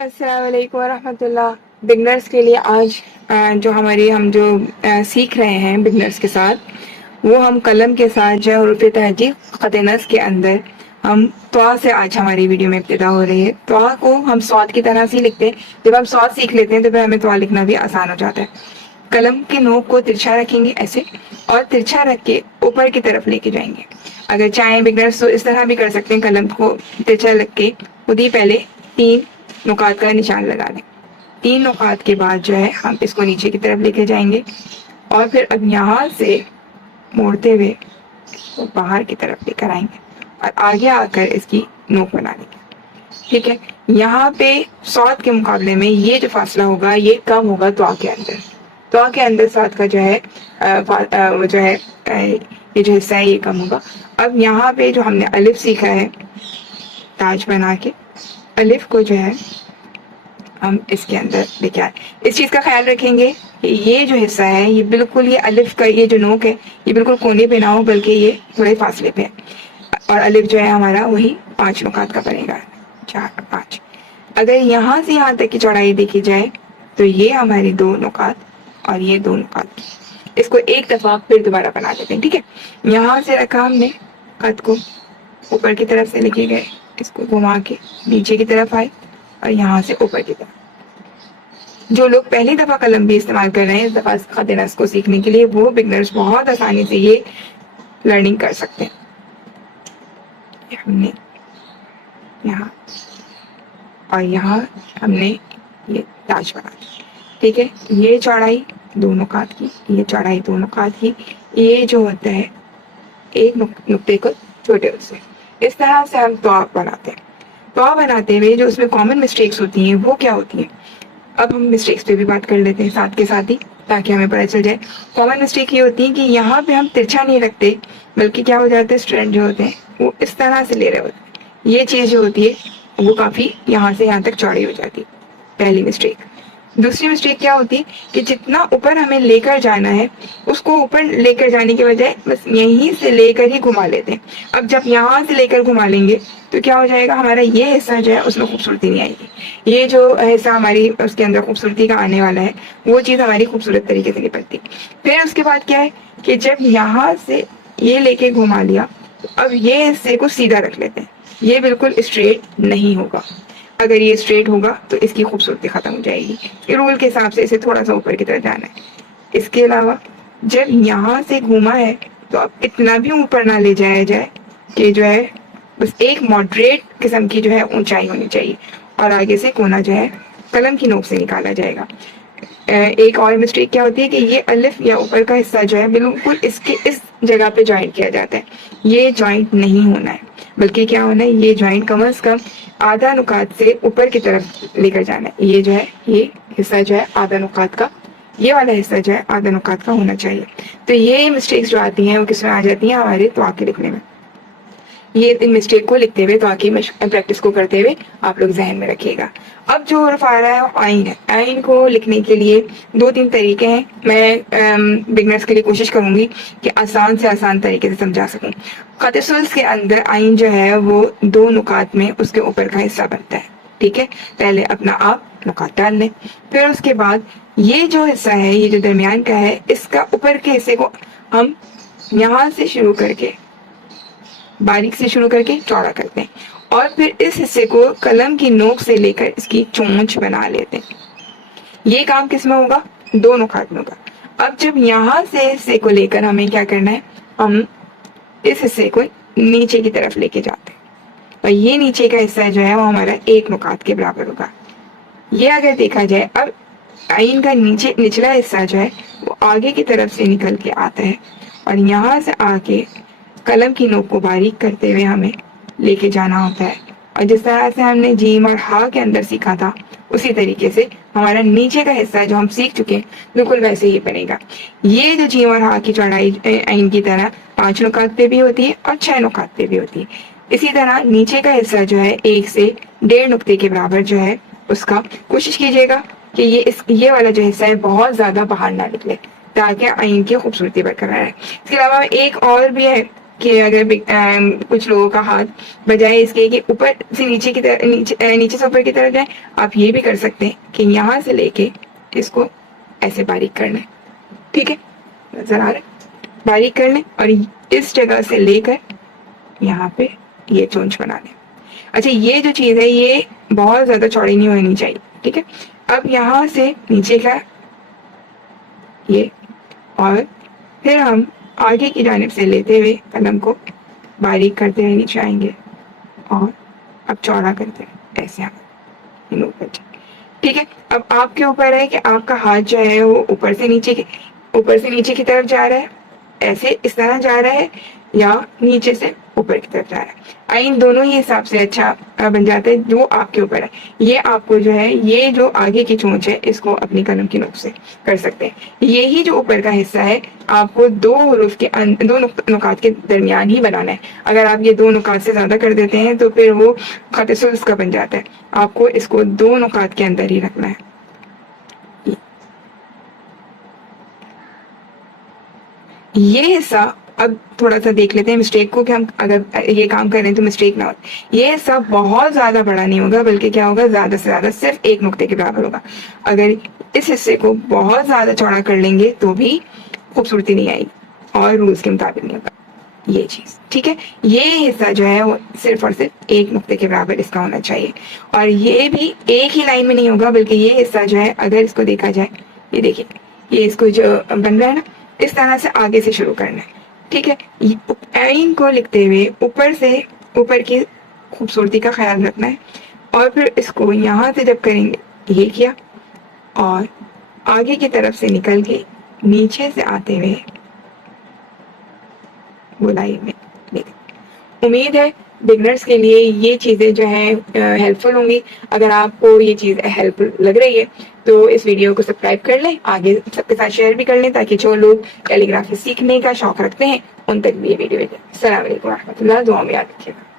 السلام علیکم ورحمۃ اللہ۔ بگنرس کے لیے آج ہم جو سیکھ رہے ہیں بگنرس کے ساتھ، وہ ہم قلم کے ساتھ جو حروف تہجی خط نصب کے اندر ہم طا سے آج ہماری ویڈیو میں ابتدا ہو رہی ہے۔ طا کو ہم صاد کی طرح سے لکھتے ہیں۔ جب ہم صاد سیکھ لیتے ہیں تو پھر ہمیں طا لکھنا بھی آسان ہو جاتا ہے۔ قلم کے نوک کو ترچھا رکھیں گے ایسے، اور ترچھا رکھ کے اوپر کی طرف لے کے جائیں گے۔ اگر چاہیں بگنرس تو اس طرح بھی کر سکتے ہیں، قلم کو ترچھا رکھ کے خود ہی پہلے 3 نقاط کا نشان لگا دیں۔ 3 نقاط کے بعد جو ہے ہم اس کو نیچے کی طرف لے کے جائیں گے، اور پھر اب یہاں سے موڑتے ہوئے باہر کی طرف لے کر آئیں گے، اور آگے آ کر اس کی نوک بنا لیں گے۔ ٹھیک ہے، یہاں پہ صاد کے مقابلے میں یہ جو فاصلہ ہوگا یہ کم ہوگا طا کے اندر۔ طا کے اندر صاد کا جو ہے وہ جو ہے یہ جو حصہ ہے یہ کم ہوگا۔ اب یہاں پہ جو ہم نے الف سیکھا ہے تاج بنا کے، الف کو جو ہے ہم اس کے اندر لے کے آئے۔ اس چیز کا خیال رکھیں گے کہ یہ جو حصہ ہے یہ بالکل، یہ الف کا یہ جو نوک ہے یہ بالکل کونے پہ نہ ہو، بلکہ یہ تھوڑے فاصلے پہ ہے، اور الف جو ہے ہمارا وہی 5 نقاط کا بنے گا، 4 5۔ اگر یہاں سے یہاں تک کی چوڑائی دیکھی جائے تو یہ ہماری 2 نقاط اور یہ 2 نقاط کی، اس کو ایک دفعہ پھر دوبارہ بنا لیتے ہیں۔ ٹھیک ہے، یہاں سے رکھا ہم نے خط کو، اوپر کی طرف سے لکھے گئے، اس کو گھما کے نیچے کی طرف آئے، اور یہاں سے اوپر کی طرف۔ جو لوگ پہلی دفعہ قلم بھی استعمال کر رہے ہیں اس دفعہ خط نصب کو سیکھنے کے لیے، وہ بگنرز بہت آسانی سے یہ لرننگ کر سکتے ہیں۔ ہم نے یہاں اور یہاں ہم نے یہ تاج بنا دیا۔ ٹھیک ہے، یہ چوڑائی 2 نقاط کی، یہ چوڑائی 2 نقاط کی، یہ جو ہوتا ہے ایک نقطے کو چھوٹے سے، اس طرح سے ہم طا بناتے ہیں۔ طا بناتے ہوئے جو اس میں کامن مسٹیکس ہوتی ہیں وہ کیا ہوتی ہیں، اب ہم مسٹیکس پہ بھی بات کر لیتے ہیں ساتھ کے ساتھ ہی، تاکہ ہمیں پتہ چل جائے۔ کامن مسٹیک یہ ہوتی ہے کہ یہاں پہ ہم ترچھا نہیں رکھتے، بلکہ کیا ہو جاتے ہیں، اسٹرینڈ جو ہوتے ہیں وہ اس طرح سے لے رہے ہوتے ہیں۔ یہ چیز جو ہوتی ہے وہ کافی یہاں سے یہاں تک چوڑی ہو جاتی ہے، پہلی مسٹیک۔ دوسری مسٹیک کیا ہوتی ہے کہ جتنا اوپر ہمیں لے کر جانا ہے اس کو اوپر لے کر جانے کے بجائے بس یہیں سے لے کر ہی گھما لیتے ہیں۔ اب جب یہاں سے لے کر گھما لیں گے تو کیا ہو جائے گا، ہمارا یہ حصہ جو ہے اس میں خوبصورتی نہیں آئے گی۔ یہ جو حصہ ہماری اس کے اندر خوبصورتی کا آنے والا ہے وہ چیز ہماری خوبصورت طریقے سے نہیں پڑتی۔ پھر اس کے بعد کیا ہے کہ جب یہاں سے یہ لے کے گھما لیا تو اب یہ حصے کو سیدھا رکھ لیتے ہیں، یہ بالکل اسٹریٹ نہیں ہوگا۔ اگر یہ اسٹریٹ ہوگا تو اس کی خوبصورتی ختم ہو جائے گی۔ رول کے حساب سے اسے تھوڑا سا اوپر کی طرف جانا ہے۔ اس کے علاوہ جب یہاں سے گھوما ہے تو اب اتنا بھی اوپر نہ لے جایا جائے کہ جو ہے بس ایک ماڈریٹ قسم کی جو ہے اونچائی ہونی چاہیے، اور آگے سے کونا جو ہے قلم کی نوک سے نکالا جائے گا۔ ایک اور مسٹیک کیا ہوتی ہے کہ یہ الف یا اوپر کا حصہ جو ہے بالکل اس کے اس جگہ پہ جوائنٹ کیا جاتا ہے، یہ جوائنٹ نہیں ہونا ہے، بلکہ کیا ہونا ہے، یہ جوائنٹ کم از کم آدھا نقاط سے اوپر کی طرف لے کر جانا ہے۔ یہ جو ہے یہ حصہ جو ہے آدھا نقاط کا، یہ والا حصہ جو ہے آدھا نقاط کا ہونا چاہیے۔ تو یہ مسٹیکس جو آتی ہیں وہ کس میں آ جاتی ہیں، ہمارے طا کے لکھنے میں۔ یہ ان مسٹیک کو لکھتے ہوئے طا کی پریکٹس کو کرتے ہوئے آپ لوگ ذہن میں رکھیے گا۔ اب جو حرف آ رہا ہے وہ آئین ہے۔ آئین کو لکھنے کے لیے 2-3 طریقے ہیں، میں بگنرز کے لیے کوشش کروں گی کہ آسان سے آسان طریقے سے سمجھا سکوں۔ خط ثلث کے اندر آئین جو ہے وہ 2 نقاط میں اس کے اوپر کا حصہ بنتا ہے۔ ٹھیک ہے، پہلے اپنا آپ نقاط ڈال لیں، پھر اس کے بعد یہ جو حصہ ہے، یہ جو درمیان کا ہے، اس کا اوپر کے حصے کو ہم یہاں سے شروع کر کے باریک سے شروع کر کے چوڑا کرتے ہیں، اور پھر اس حصے کو قلم کی نوک سے لے کر اس کی چونچ بنا لیتے ہیں۔ یہ کام کس میں ہوگا، 2 نقاط میں ہوگا۔ اب جب یہاں سے حصے کو لے کر ہمیں کیا کرنا ہے، ہم اس حصے کو نیچے کی طرف لے کے جاتے ہیں، اور یہ نیچے کا حصہ جو ہے وہ ہمارا 1 نقاط کے برابر ہوگا۔ یہ اگر دیکھا جائے، اب آئین کا نچلا حصہ جو ہے وہ آگے کی طرف سے نکل کے آتا ہے، اور یہاں سے آ کے قلم کی نوک کو باریک کرتے ہوئے ہمیں لے کے جانا ہوتا ہے۔ اور جس طرح سے ہم نے جیم اور ہا کے اندر سیکھا تھا اسی طریقے سے ہمارا نیچے کا حصہ جو ہم سیکھ چکے ہیں بالکل ویسے ہی بنے گا۔ یہ جو جیم اور ہا کی چوڑائی آئین کی طرح 5 نقاط پہ بھی ہوتی ہے اور 6 نقاط پہ بھی ہوتی ہے، اسی طرح نیچے کا حصہ جو ہے 1 سے 1.5 نقطے کے برابر جو ہے اس کا کوشش کیجیے گا کہ یہ والا جو حصہ ہے بہت زیادہ باہر نہ نکلے، تاکہ آئین کی خوبصورتی برقرار ہے۔ اس کے علاوہ ایک اور بھی ہے کہ اگر کچھ لوگوں کا ہاتھ بجائے اس کے کہ اوپر سے نیچے کی طرف نیچے سے اوپر کی طرف جائے، آپ یہ بھی کر سکتے ہیں کہ یہاں سے لے کے اس کو ایسے باریک کرنا ہے. ٹھیک ہے، نظر آ رہا ہے؟ باریک کرنے اور اس جگہ سے لے کر یہاں پہ یہ چونچ بنا دیں. اچھا، یہ جو چیز ہے یہ بہت زیادہ چوڑی نہیں ہونی چاہیے. ٹھیک ہے، اب یہاں سے نیچے کا یہ، اور پھر ہم آگے کی جانب سے لیتے ہوئے قلم کو باریک کرتے ہوئے نیچے آئیں گے اور اب چوڑا کرتے ہیں ایسے ہم اوپر جائیں. ٹھیک ہے، اب آپ کے اوپر ہے کہ آپ کا ہاتھ جو ہے وہ اوپر سے نیچے کی طرف جا رہا ہے، ایسے اس طرح جا رہا ہے، یا نیچے سے اوپر کی طرف جا رہا ہے. آئین دونوں ہی حساب سے اچھا بن جاتا ہے، جو آپ کے اوپر ہے. یہ آپ کو جو ہے یہ جو آگے کی چونچ ہے اس کو اپنی قلم کی نوک سے کر سکتے ہیں. یہی جو اوپر کا حصہ ہے آپ کو دو حروف کے دو نقاط کے درمیان ہی بنانا ہے. اگر آپ یہ دو نقاط سے زیادہ کر دیتے ہیں تو پھر وہ خط ثلث کا بن جاتا ہے. آپ کو اس کو دو نقاط کے اندر ہی رکھنا ہے. یہ حصہ اب تھوڑا سا دیکھ لیتے ہیں مسٹیک کو، کہ ہم اگر یہ کام کر رہے ہیں تو مسٹیک نہ ہو. یہ حصہ بہت زیادہ بڑا نہیں ہوگا، بلکہ کیا ہوگا، زیادہ سے زیادہ صرف ایک نقطے کے برابر ہوگا. اگر اس حصے کو بہت زیادہ چوڑا کر لیں گے تو بھی خوبصورتی نہیں آئے گی اور رولز کے مطابق نہیں ہوگا یہ چیز. ٹھیک ہے، یہ حصہ جو ہے وہ صرف اور صرف ایک نقطے کے برابر اس کا ہونا چاہیے. اور یہ بھی ایک ہی لائن میں نہیں ہوگا، بلکہ یہ حصہ جو ہے اگر اس کو دیکھا جائے، یہ دیکھیے یہ اس کو جو بن رہا ہے نا، اس طرح سے آگے سے شروع کرنا ہے. ٹھیک ہے، عین کو لکھتے ہوئے اوپر کی خوبصورتی کا خیال رکھنا ہے. اور پھر اس کو یہاں سے جب کریں گے یہ کیا، اور آگے کی طرف سے نکل کے نیچے سے آتے ہوئے گولائی میں لکھ. امید ہے بگنرز کے لیے یہ چیزیں جو ہیں ہیلپ فل ہوں گی. اگر آپ کو یہ چیز ہیلپ لگ رہی ہے تو اس ویڈیو کو سبسکرائب کر لیں، آگے سب کے ساتھ شیئر بھی کر لیں، تاکہ جو لوگ کیلی گرافی سیکھنے کا شوق رکھتے ہیں ان تک بھی یہ ویڈیو جائے. السلام علیکم و رحمۃ اللہ، دعا میں یاد رکھیے گا.